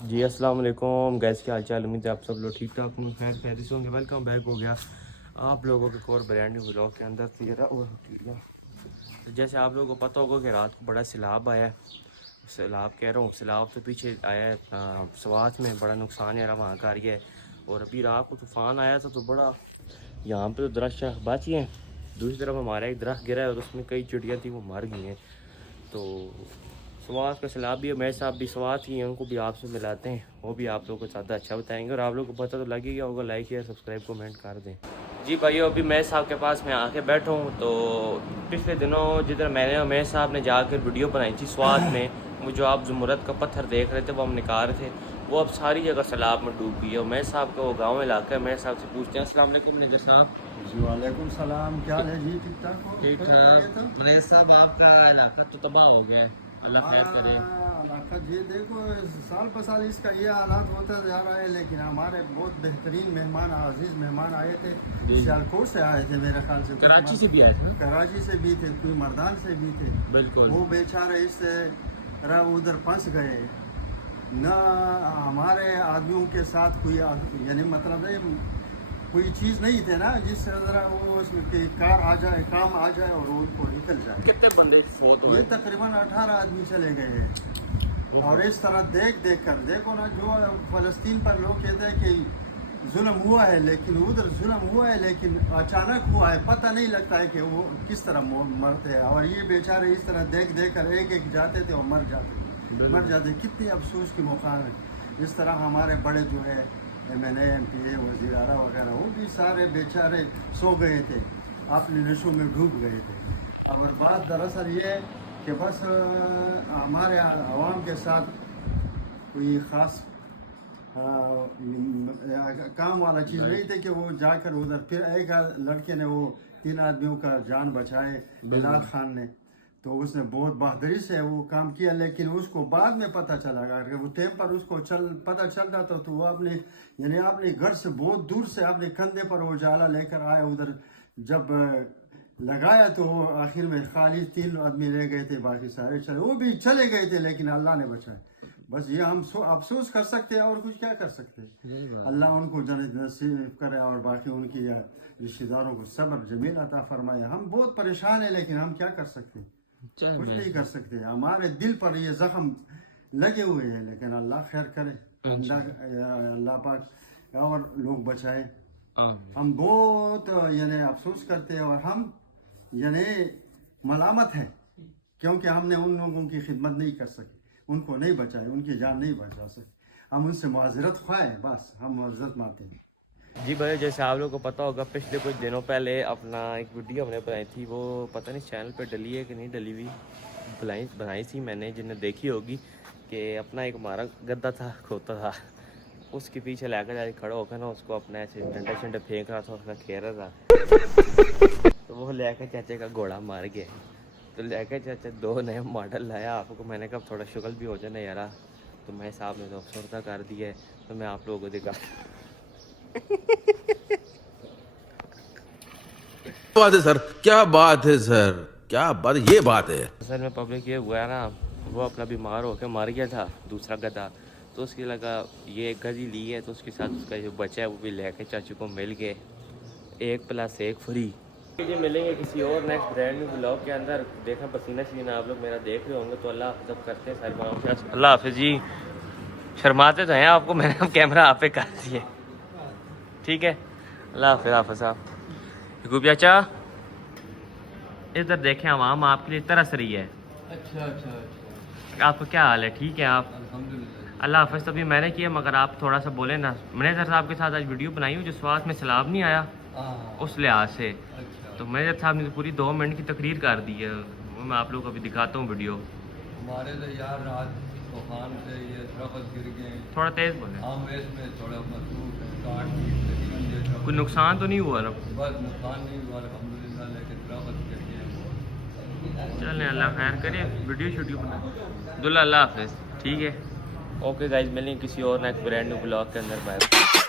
جی السلام علیکم گیس، کیا حال چال؟ امید ہے آپ سب لوگ ٹھیک ٹھاک ہوں، خیر خیریت سے ہوں گے۔ ویلکم بیک ہو گیا آپ لوگوں کے اور برانڈ نیو بلاگ کے اندر۔ جیسے آپ لوگوں کو پتہ ہوگا کہ رات کو بڑا سیلاب آیا ہے، سیلاب کہہ رہا ہوں، سیلاب تو پیچھے آیا ہے سوات میں، بڑا نقصان ہے وہاں کا ہے۔ اور ابھی رات کو طوفان آیا تھا تو بڑا یہاں پہ تو درخت بچ گئے ہیں، دوسری طرف ہمارا ایک درخت گرا ہے اور اس میں کئی چڑیاں تھیں وہ مر گئی ہیں۔ تو سوات کا سیلاب بھی ہے، میں صاحب بھی سوات ہی ہیں، ان کو بھی آپ سے ملاتے ہیں، وہ بھی آپ لوگوں کو زیادہ اچھا بتائیں گے۔ اور آپ لوگوں کو پتہ تو لگ ہی گیا ہوگا، لائک شیئر سبسکرائب کومنٹ کر دیں۔ جی بھائیو، ابھی میں صاحب کے پاس میں آ کے بیٹھا ہوں۔ تو پچھلے دنوں جدھر میں نے میں صاحب نے جا کے ویڈیو بنائی تھی سوات میں، وہ جو آپ زمرد کا پتھر دیکھ رہے تھے وہ ہم نکال رہے تھے، وہ اب ساری جگہ سیلاب میں ڈوب گئی ہے۔ میں صاحب کا وہ گاؤں علاقہ ہے، میں صاحب سے پوچھتے ہیں۔ السلام علیکم منیجر صاحب۔ جی وعلیکم السلام، کیا حال ہے جی؟ ٹھیک ٹھاک ہو؟ ٹھیک ٹھاک منیجر صاحب، آپ کا علاقہ تو تباہ ہو گیا ہے، اللہ خیر کرے۔ علاقہ جی دیکھو، سال ب سال اس کا یہ حالات ہوتا جا رہا ہے، لیکن ہمارے بہت بہترین مہمان، عزیز مہمان آئے تھے، سیالکوٹ سے آئے تھے میرے خیال سے، کراچی سے بھی آئے تھے، کراچی سے بھی تھے، کوئی مردان سے بھی تھے۔ بالکل وہ بیچارے اس سے ادھر پھنس گئے، نہ ہمارے آدمیوں کے ساتھ کوئی یعنی مطلب ہے کوئی چیز نہیں تھے نا جس سے ذرا وہ اس میں کار آ جائے، کام آ جائے اور ان کو نکل جائے۔ کتنے بندے فوت ہوئے؟ یہ تقریباً 18 آدمی چلے گئے ہیں۔ اور اس طرح دیکھ کر دیکھو نا، جو فلسطین پر لوگ کہتے ہیں کہ ظلم ہوا ہے، لیکن ادھر ظلم ہوا ہے لیکن اچانک ہوا ہے، پتہ نہیں لگتا ہے کہ وہ کس طرح مرتے ہیں۔ اور یہ بیچارے اس طرح دیکھ کر ایک جاتے تھے اور مر جاتے۔ کتنی افسوس کی مقام ہے۔ اس طرح ہمارے بڑے جو ہے ایم این اے، ایم پی اے، وزیر اعلیٰ وغیرہ، وہ بھی سارے بیچارے سو گئے تھے، اپنے نشوں میں ڈوب گئے تھے۔ اور بات دراصل یہ ہے کہ بس ہمارے عوام کے ساتھ کوئی خاص کام والا چیز نہیں تھی کہ وہ جا کر ادھر، پھر ایک لڑکے نے وہ 3 آدمیوں کا جان بچائے، بلال خان نے، تو اس نے بہت بہادری سے وہ کام کیا، لیکن اس کو بعد میں پتہ چلا گا کہ وہ ٹائم پر اس کو پتہ چلتا تھا تو وہ اپنے گھر سے بہت دور سے اپنے کندھے پر وہ جالا لے کر آیا، ادھر جب لگایا تو آخر میں خالی 3 آدمی رہ گئے تھے، باقی سارے چلے، وہ بھی چلے گئے تھے لیکن اللہ نے بچائے۔ بس یہ ہم افسوس کر سکتے ہیں اور کچھ کیا کر سکتے ہیں۔ اللہ ان کو جنت نصیب کرے اور باقی ان کی رشتہ داروں کو صبر جمیل عطا فرمائے۔ ہم بہت پریشان ہیں لیکن ہم کیا کر سکتے ہیں، کچھ نہیں کر سکتے۔ ہمارے دل پر یہ زخم لگے ہوئے ہیں، لیکن اللہ خیر کرے، اللہ پاک اور لوگ بچائے۔ ہم بہت افسوس کرتے ہیں اور ہم ملامت ہے کیونکہ ہم نے ان لوگوں کی خدمت نہیں کر سکے، ان کو نہیں بچائے، ان کی جان نہیں بچا سکے۔ ہم ان سے معذرت خواہ ہیں، بس ہم معذرت مانتے ہیں۔ جی بھائی، جیسے آپ لوگوں کو پتہ ہوگا پچھلے کچھ دنوں پہلے اپنا ایک ویڈیو ہم نے بنائی تھی، وہ پتہ نہیں چینل پہ ڈلی ہے کہ نہیں ڈلی ہوئی، بنائی تھی میں نے، جن نے دیکھی ہوگی، کہ اپنا ایک ہمارا گدا تھا، کھوتا تھا، اس کے پیچھے لے کر جا کھڑا ہو کر نا اس کو اپنا ایسے ڈنڈے شنڈے پھینک رہا تھا، اس کا کھیر رہا تھا، تو وہ لے کے چاچے کا گھوڑا مار گیا۔ تو لے کے چاچا 2 نئے ماڈل لایا آپ کو، میں نے کہا تھوڑا شغل بھی ہو جائے نا یارا، تو میں صاحب نے تو افسردہ کر دیا ہے، تو میں آپ لوگوں کو دکھا بات ہے سر، کیا بات ہے سر، کیا بات، یہ بات ہے اصل میں پبلک یہ ہوا ہے نا، وہ اپنا بیمار ہو کے مر گیا تھا دوسرا گدھا، تو اس کی لگا یہ ایک گدھی لی ہے تو اس کے ساتھ اس کا جو بچہ ہے وہ بھی لے کے چاچو کو مل گئے، 1+1 فری۔ جی ملیں گے کسی اور نیکسٹ برانڈ نیو بلاگ کے اندر۔ دیکھیں پسینہ شینہ آپ لوگ میرا دیکھ رہے ہوں گے، تو اللہ حافظ اب کرتے ہیں سارے، اللہ حافظ جی۔ شرماتے تو ہیں آپ کو، میں نے کیمرہ آپ پہ کر دیے، ٹھیک ہے، اللہ حافظ۔ حافظ صاحب یعقوب چاچا ادھر دیکھیں، عوام آپ کے لیے ترس رہی ہے۔ اچھا آپ کا کیا حال ہے؟ ٹھیک ہے آپ؟ اللہ حافظ۔ تو بھی میں نے کیا، مگر آپ تھوڑا سا بولیں نا، منیجر صاحب کے ساتھ آج ویڈیو بنائی ہوں جو سوات میں سیلاب نہیں آیا اس لحاظ سے، تو منیجر صاحب نے پوری 2 منٹ کی تقریر کر دی ہے، وہ میں آپ لوگوں کو ابھی دکھاتا ہوں ویڈیو۔ ہمارے تو یار رات طوفان سے یہ درخت گر گئے، تھوڑا تیز بولیں، ہم اس میں تھوڑا مصروف ہیں، کاٹ پیٹ کوئی نقصان تو نہیں ہوا نا؟ بس نقصان نہیں ہوا الحمدللہ، لیکن درخت گر گئے بہت۔ چلیں اللہ خیر کرے، ویڈیو بنا دلہ، اللہ حافظ، ٹھیک ہے، اوکے گائز، ملیں کسی اور نیکسٹ برانڈ نیو بلاگ کے اندر، بائے۔